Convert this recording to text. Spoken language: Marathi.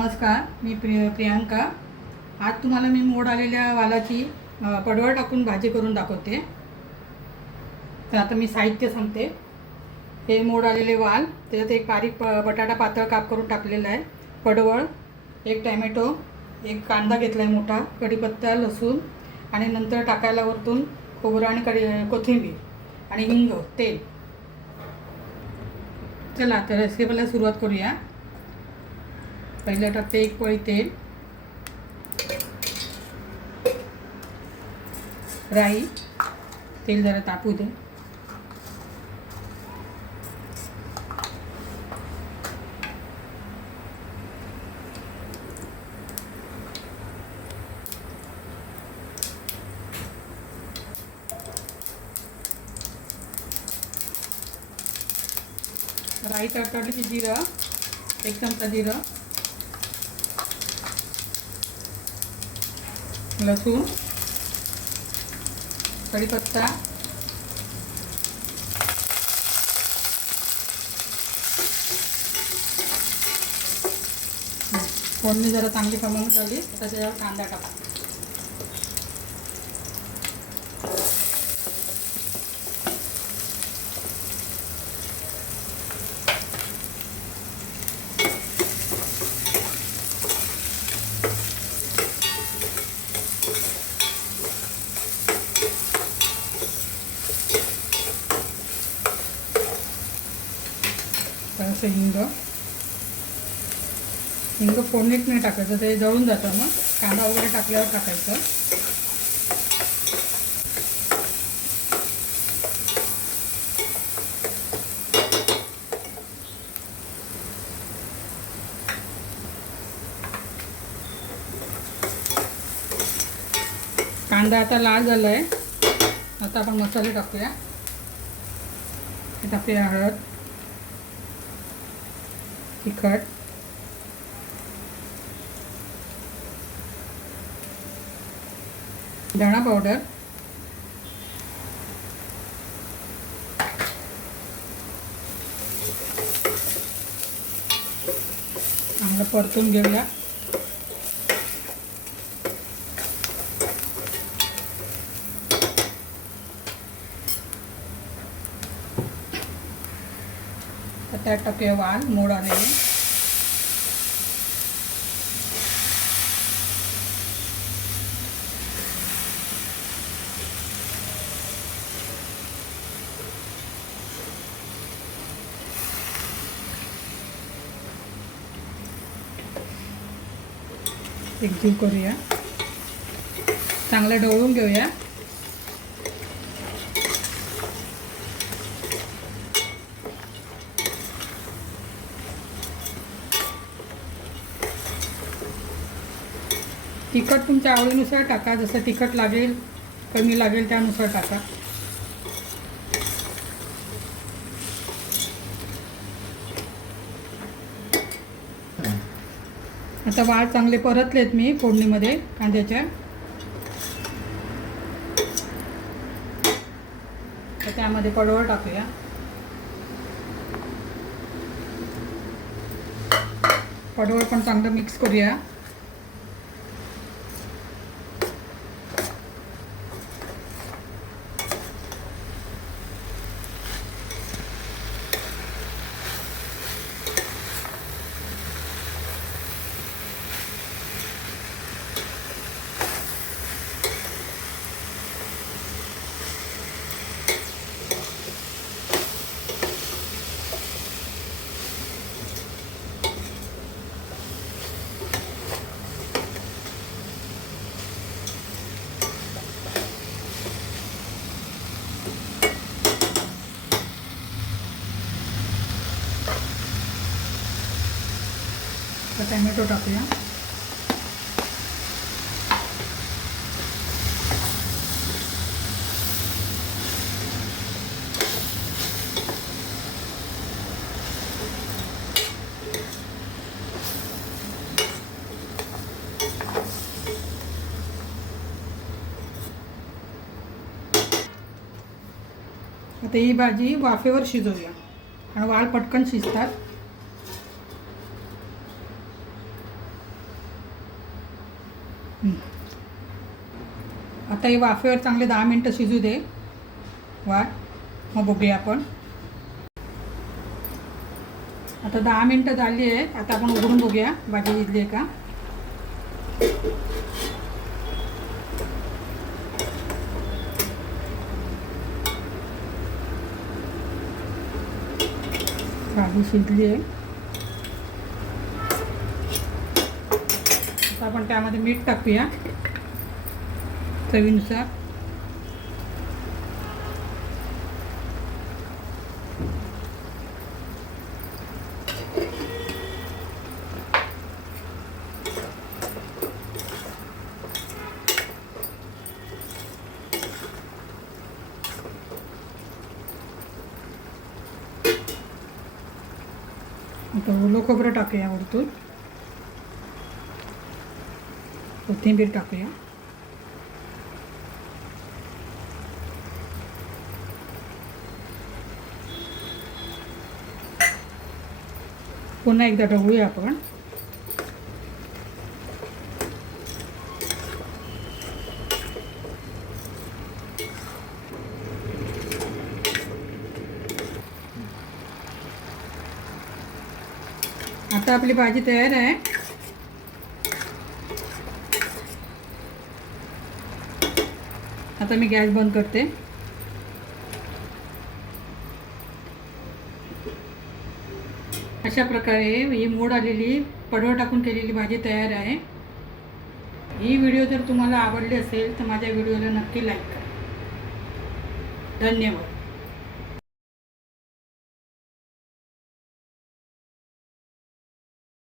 नमस्कार, मी प्रियांका. आज तुम्हाला मी मोड आलेल्या वालाची पडवळ टाकून भाजी करून दाखवते. तर आता मी साहित्य सांगते. हे मोड आलेले वाल, त्याच्यात एक बारीक बटाटा पातळ काप करून टाकलेला आहे, पडवळ, एक टॅमॅटो, एक कांदा घेतला आहे मोठा, कढीपत्ता, लसूण आणि नंतर टाकायला वरतून खोबरं आणि कोथिंबीर आणि हिंग, तेल. चला तर रेसिपीला सुरुवात करूया. पहिला टाकते एक पळी तेल, राई, तेल जरा तापू दे. राई तडतडली की जिरं, एक चमचा जिरं, लसूण, कढीपत्ता, फोडणी जरा चांगली खमंग झाली तर त्याच्यावर कांदा टाका. थोडंसं हिंग फोडणीत नाही टाकायचं, ते जळून जातं. मग कांदा वगैरे टाकल्यावर टाकायचं. कांदा आता लाल झाला आहे. आता आपण मसाले टाकूया. टाकूया हळद, तिखट, धणा पावडर, चांगलं परतून घेऊया. त्यात टाकूया वाल मोड आलेले. एकजीव करूया, चांगलं ढवळून घेऊया. तिखट तुमच्या आवडीनुसार टाका, जसं तिखट लागेल कमी लागेल त्यानुसार टाका. आता वाल चांगले परतलेत मी फोडणीमध्ये कांद्याच्या. तर त्यामध्ये पडवळ टाकूया. पडवळ पण चांगलं मिक्स करूया. टॅमॅटो टाकूया. आता ही भाजी वाफेवर शिजवूया आणि वाळ पटकन शिजतात. आता हे वाफेवर चांगले 10 मिनटं शिजू दे मग बघूया आपण. आता 10 मिनटं झाली आहेत. आता आपण उघडून बघूया भाजी शिजली आहे का. भाजी शिजली आहे. आता आपण त्यामध्ये मीठ टाकूया चवीनुसार. आता ओलं खोबरं टाकूया वरतून. कोथिंबीर टाकूया. पुन्हा एकदा ढवळूया आपण. आता आपली भाजी तयार आहे. आता मी गॅस बंद करते. अशा प्रकारे ही मोड आलेली पडवळ टाकून केलेली भाजी तयार आहे. ही व्हिडिओ जर तुम्हाला आवडली असेल तर माझ्या व्हिडिओला नक्की लाईक करा. धन्यवाद.